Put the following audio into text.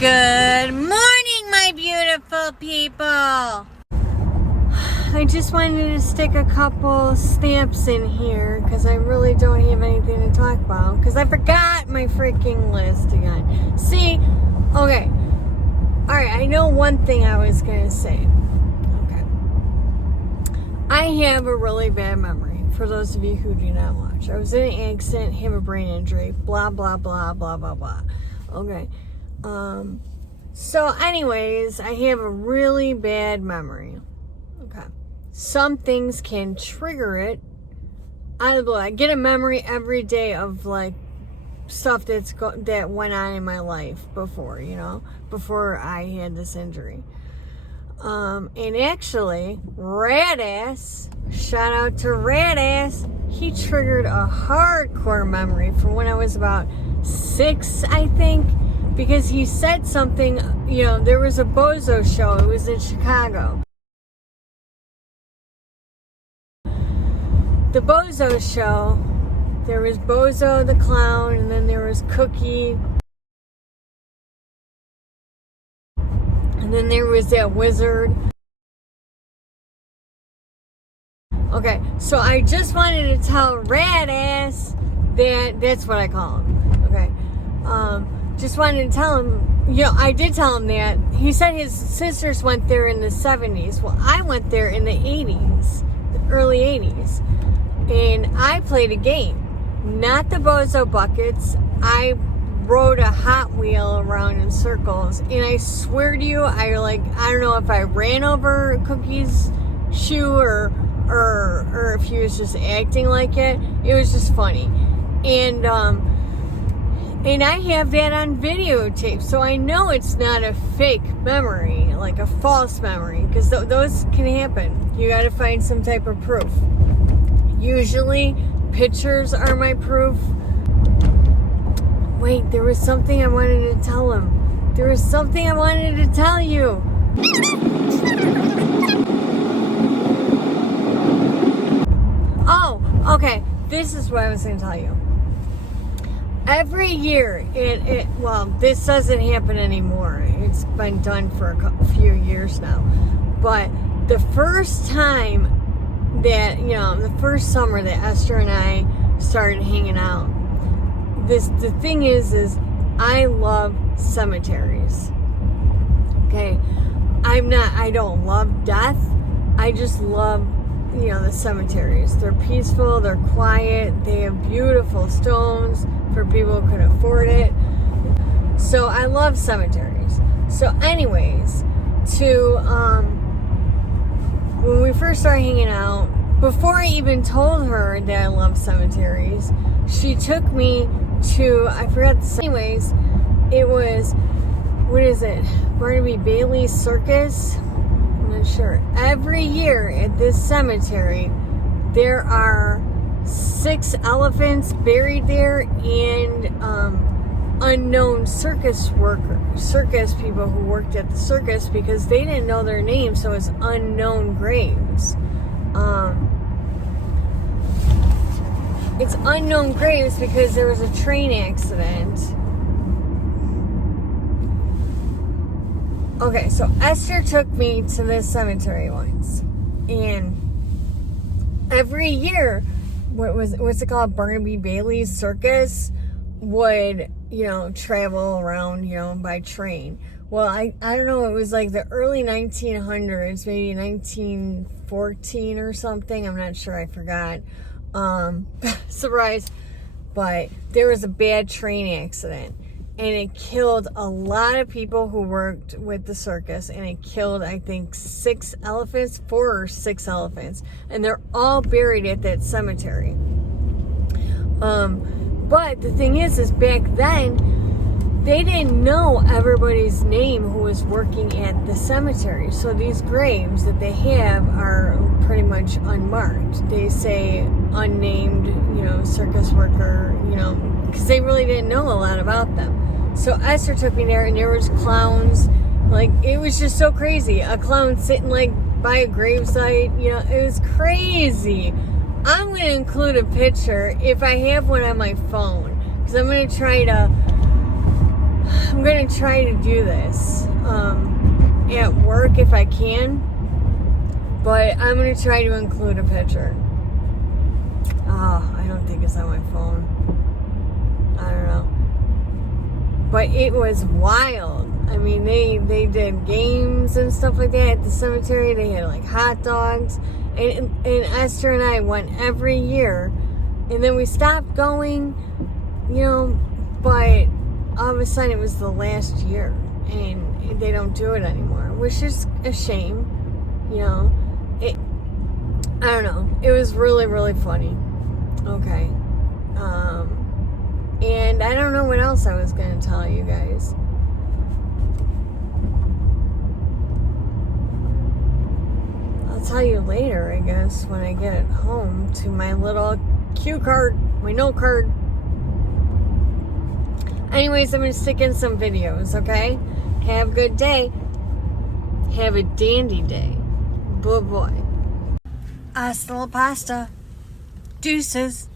Good morning, my beautiful people. I just wanted to stick a couple snaps in here because I really don't have anything to talk about because I forgot my freaking list again. See, okay. All right, I know one thing I was going to say. Okay. I have a really bad memory for those of you who do not watch. I was in an accident, have a brain injury, blah, blah, blah, blah, blah, blah. Okay. So anyways, I have a really bad memory. Okay. Some things can trigger it out of the blue. I get a memory every day of like stuff that went on in my life before, before I had this injury. And actually, Radass, shout out to Radass, he triggered a hardcore memory from when I was about 6, I think. Because he said something, there was a BoZo show. It was in Chicago. The BoZo show, there was BoZo the clown, and then there was Cookie. And then there was that wizard. Okay, so I just wanted to tell Radass that's what I call him. Okay. Just wanted to tell him, I did tell him that. He said his sisters went there in the 70s. Well, I went there in the 80s, the early 80s. And I played a game. Not the BoZo buckets. I rode a Hot Wheel around in circles. And I swear to you, I don't know if I ran over Cookie's shoe or if he was just acting like it. It was just funny. And I have that on videotape, so I know it's not a fake memory, like a false memory, because those can happen. You got to find some type of proof. Usually, pictures are my proof. Wait, there was something I wanted to tell him. There was something I wanted to tell you. Oh, okay. This is what I was going to tell you. Every year, this doesn't happen anymore. It's been done for a few years now. But the first time that, the first summer that Esther and I started hanging out, the thing is I love cemeteries. Okay? I don't love death. I just love the cemeteries. They're peaceful, they're quiet, they have beautiful stones for people who can afford it. So I love cemeteries. So anyways, when we first started hanging out, before I even told her that I love cemeteries, she took me to, I forgot anyways, it was, what is it? Barnaby Bailey's Circus? I'm not sure. Every year at this cemetery, there are 6 elephants buried there and unknown circus people who worked at the circus because they didn't know their names, so it's unknown graves. It's unknown graves because there was a train accident. Okay, so Esther took me to this cemetery once, and every year, what's it called? Barnaby Bailey's Circus would, travel around, by train. Well, I don't know, it was like the early 1900s, maybe 1914 or something. I'm not sure, I forgot. Surprise. But there was a bad train accident. And it killed a lot of people who worked with the circus. And it killed, I think, 4 or 6 elephants. And they're all buried at that cemetery. But the thing is back then, they didn't know everybody's name who was working at the cemetery. So these graves that they have are pretty much unmarked. They say unnamed, circus worker, because they really didn't know a lot about them. So Esther took me there, and there was clowns. Like, it was just so crazy. A clown sitting, by a gravesite. It was crazy. I'm going to include a picture if I have one on my phone. Because I'm going to try to I'm gonna try to do this at work if I can, but I'm gonna try to include a picture. Oh, I don't think it's on my phone. I don't know. But it was wild. I mean, they did games and stuff like that at the cemetery. They had like hot dogs. And Esther and I went every year. And then we stopped going, but all of a sudden it was the last year. And they don't do it anymore, which is a shame. I don't know. It was really, really funny. Okay. And I don't know what else I was going to tell you guys. I'll tell you later, I guess, when I get home to my little cue card, my note card. Anyways, I'm going to stick in some videos, okay? Have a good day. Have a dandy day. Bye-bye. Hasta la pasta. Deuces.